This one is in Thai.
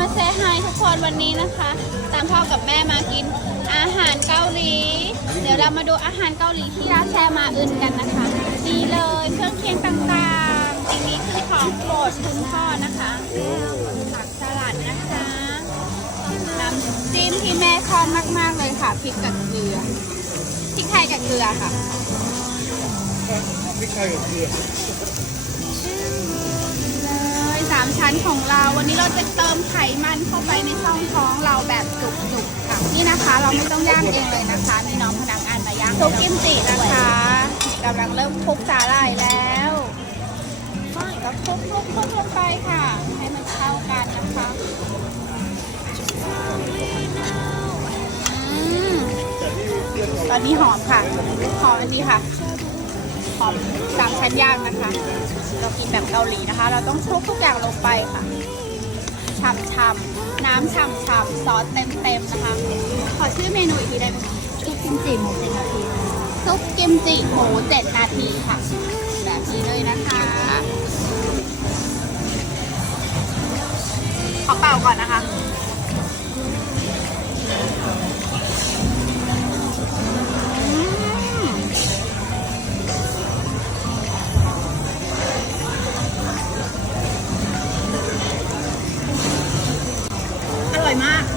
มาเซฮายทุกคนวันนี้นะคะ ตามพ่อกับแม่มากินอาหารเกาหลี เดี๋ยวเรามาดูอาหารเกาหลีที่ร้านแชร์มาอึนกันนะคะดีเลยเครื่องเคียงต่างๆสิ่งนี้คือของโปรดคุณพ่อนะคะผักสลัดนะคะน้ำจิ้มที่แม่ชอบมากๆเลยค่ะพริกกับเกลือพริกไทยกับเกลือค่ะพริกไทยกับเกลือามชั้นของเรา วันนี้เราจะเติมไขมันเข้าไปในช่องท้องเราแบบจุกๆค่ะนี่นะคะ เราไม่ต้องย่างเองเลยนะคะมีน้องพนักงานมาย่างซุปกิมจินะคะกำลังเริ่มคลุกสาหร่ายแล้วก็คลุกคลุกคลุกลงไปค่ะ ให้มันเข้ากันนะคะอืมตอนนี้หอมค่ะหอมอันนี้ค่ะ หอมสามชั้นย่างนะคะ เรากินแบบเกาหลีนะคะ เราต้องคลุกทุกอย่างลงไปค่ะฉ่ำๆน้ำฉ่ำๆซอสเต็มๆนะคะ ขอชื่อเมนูอีกทีได้ไหมคะซุปกิมจิหมูเจ็ดนาทีซุปกิมจิหมูเจ็ดนาทีค่ะ แบบนี้เลยนะคะขอเป่าก่อนนะคะ มาก